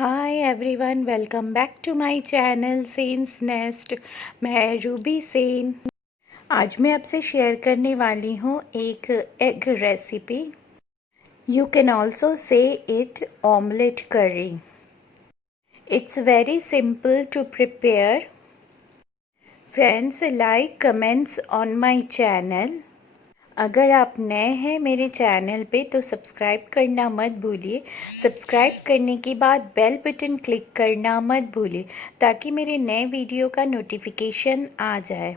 Hi everyone, welcome back to my channel sense nest. मैं Ruby Sen. आज मैं आपसे शेयर करने वाली हूँ एक egg recipe. You can also say it omelette curry. It's very simple to prepare. Friends, like comments on my channel. अगर आप नए हैं मेरे चैनल पे तो सब्सक्राइब करना मत भूलिए। सब्सक्राइब करने के बाद बेल बटन क्लिक करना मत भूलिए ताकि मेरे नए वीडियो का नोटिफिकेशन आ जाए।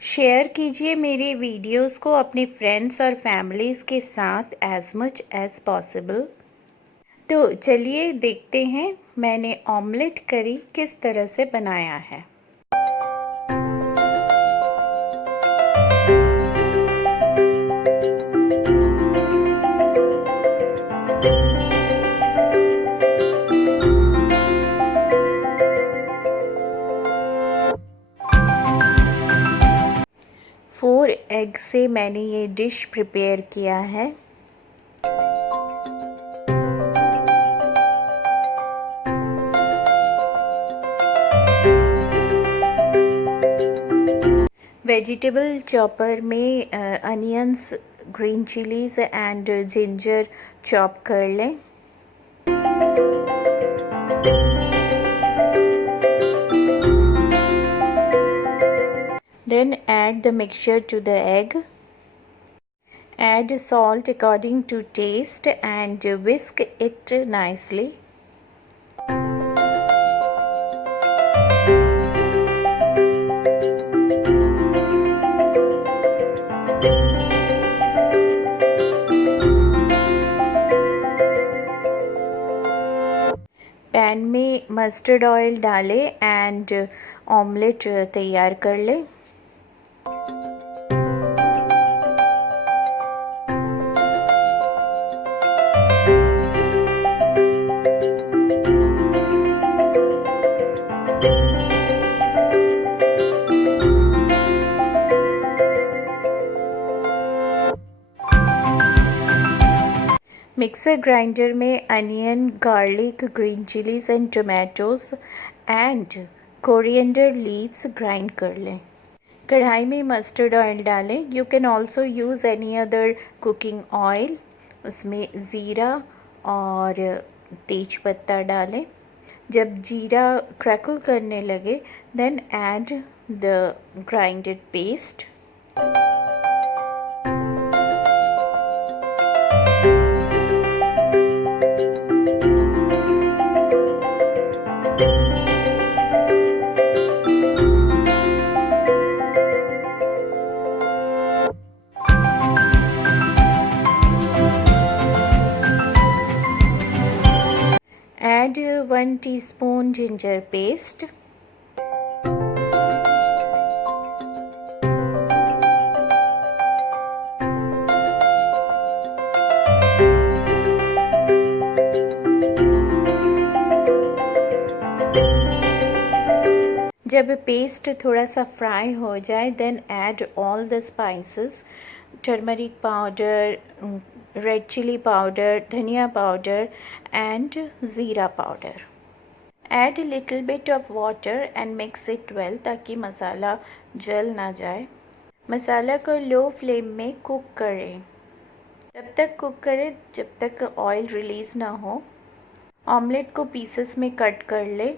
शेयर कीजिए मेरे वीडियोस को अपने फ्रेंड्स और फैमिलीज़ के साथ एज मच एज पॉसिबल। तो चलिए देखते हैं मैंने ऑमलेट करी किस तरह से बनाया है। फोर एग से मैंने ये डिश प्रिपेयर किया है। वेजिटेबल चॉपर में onions, green chillies and ginger chop कर लें। Then add the mixture to the egg. Add salt according to taste and whisk it nicely. Pan में मस्टर्ड ऑयल डालें एंड ऑमलेट तैयार कर लें। मिक्सर ग्राइंडर में onion, garlic, green chillies and tomatoes and coriander leaves grind कर लें। कढ़ाई में मस्टर्ड ऑयल डालें। You can also use any other cooking oil. उसमें ज़ीरा और तेज पत्ता डालें। जब जीरा क्रैकल करने लगे then add the grinded paste. Add 1 teaspoon ginger paste. जब पेस्ट थोड़ा सा फ्राई हो जाए then add all the spices, turmeric powder, red chilli powder, dhania powder and jeera powder. Add little bit of water and mix it well ताकि मसाला जल ना जाए। मसाला को लो फ्लेम में कुक करें। तब तक कुक करें जब तक ऑयल रिलीज़ ना हो। ऑमलेट को पीसेस में कट कर लें।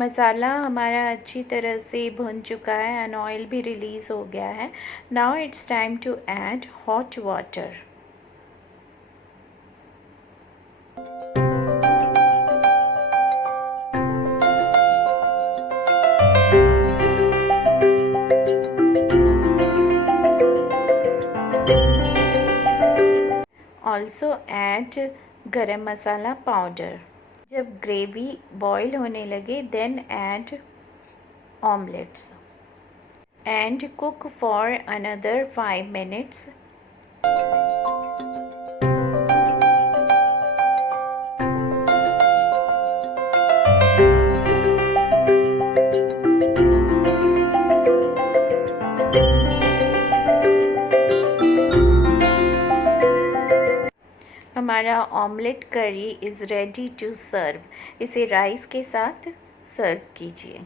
मसाला हमारा अच्छी तरह से भुन चुका है एंड ऑयल भी रिलीज़ हो गया है। Now it's time to add hot water. Also add garam masala powder. जब ग्रेवी बॉईल होने लगे then add omelettes and cook for another 5 minutes. हमारा omelette curry is ready to serve. इसे राइस के साथ सर्व कीजिए।